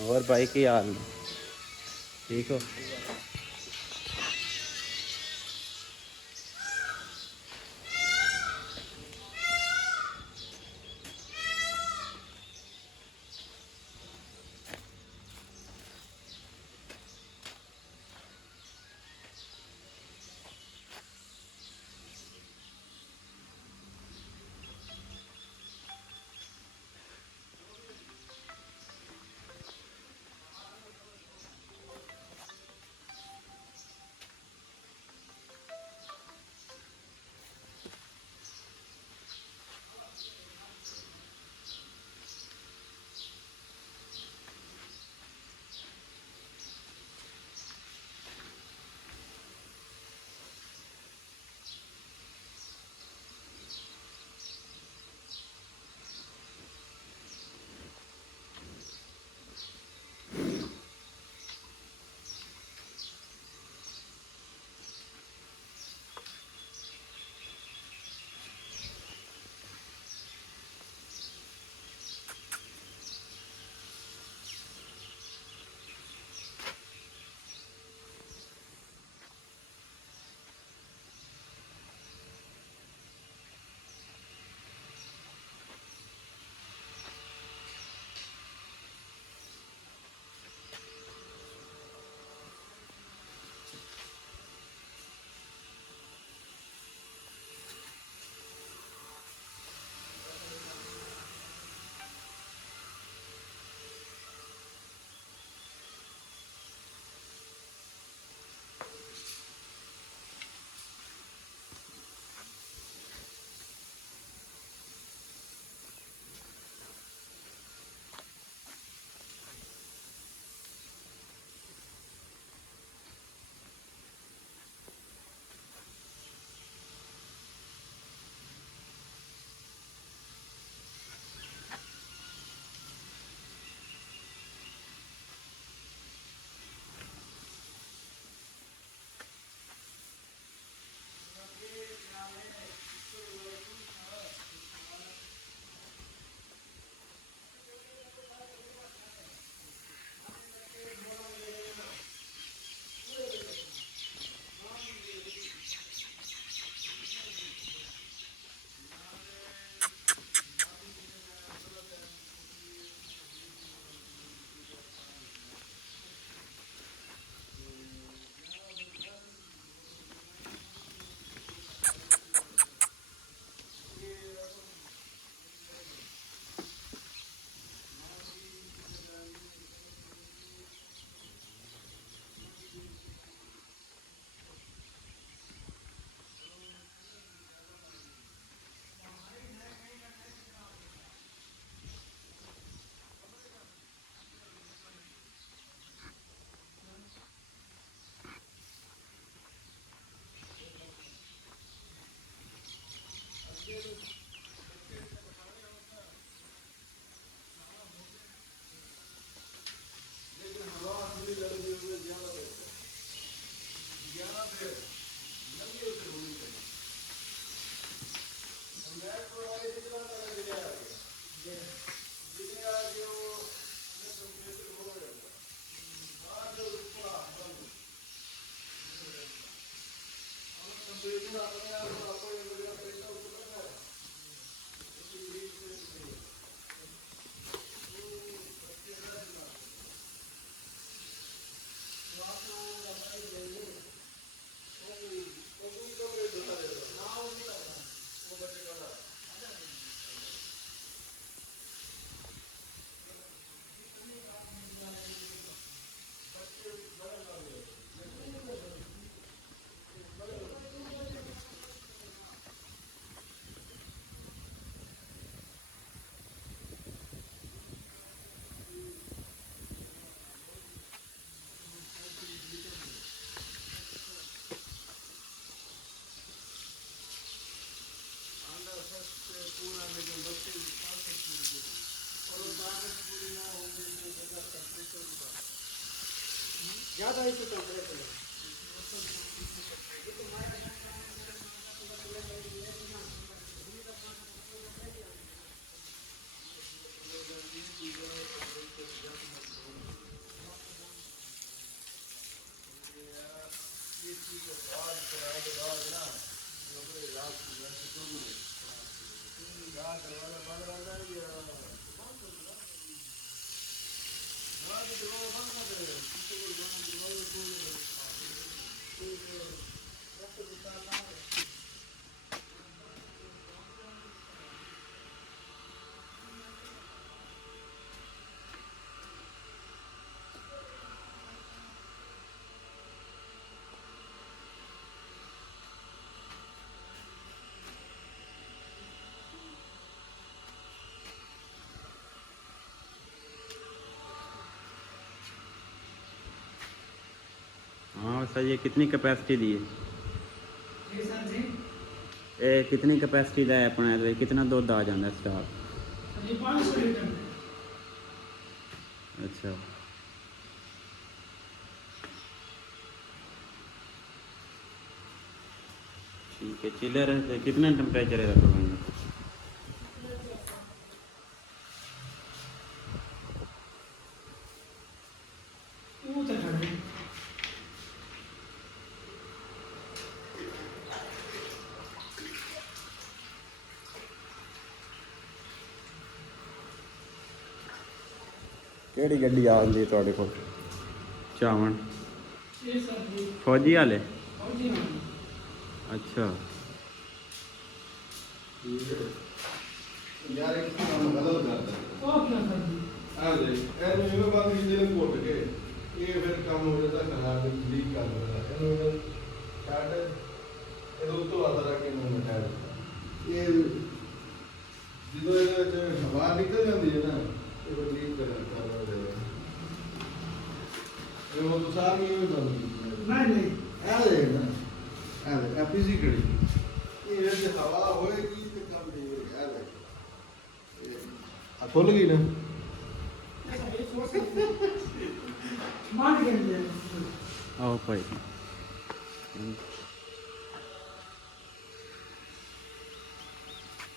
ਹੋਰ ਭਾਈ ਕੀ ਹਾਲ ਨੇ? ਠੀਕ ਹੋ? ज़्यादा ही कुछ टेम्परेचर है। हाँ सर, ये कितनी कैपेसिटी दी है? जी सर जी। ये कितनी कैपेसिटी ਦਾ ਹੈ ਆਪਣਾ ਇਹਦੇ ਵਿੱਚ? कितना ਦੁੱਧ आ ਜਾਂਦਾ स्टार्ट? जी 500 लीटर। अच्छा, ठीक है। चिलर है, कितना टेम्परेचर है रखोगे? वो तो खड़े। ਕਿਹੜੀ ਗੱਡੀ ਆਉਂਦੀ ਤੁਹਾਡੇ ਕੋਲ? ਚਾਵਣ ये सर जी। ਫੌਜੀ ਵਾਲੇ? और जी हाँ। ਅੱਛਾ, यार एक काम गलत करता है। वो क्या सर जी? आ जाए एनु ये बात की दिल कोट के ये फिर काम हो जाता खराब लीक कर देता एनु स्टार्ट ये तो आता रहा कि मैं हटा देता ये ਜਦੋਂ ਇਹਦੇ ਵਿੱਚ ਹਵਾ ਨਿਕਲ ਜਾਂਦੀ ਹੈ ਨਾ ਇਹ ਫਿਰ ਲੀਕ ਕਰਦਾ ਹੈ ਇਹ ਉਹ ਤਾਂ ਸਾਰੀ ਇਹ ਬੰਦ नहीं नहीं। ਆ ਦੇ ਨਾ ਆ ਦੇ ਐਪੀਸੀ ਕੜੀ ਇਹ ਜੇ ਹਵਾ ਹੋਏਗੀ ਤੇ ਕੰਮ ਨਹੀਂ ਹੋਏਗਾ ਆ ਦੇ ਆ ਖੁੱਲ ਗਈ ਨਾ मान के लिए। ਆਓ ਭਾਈ।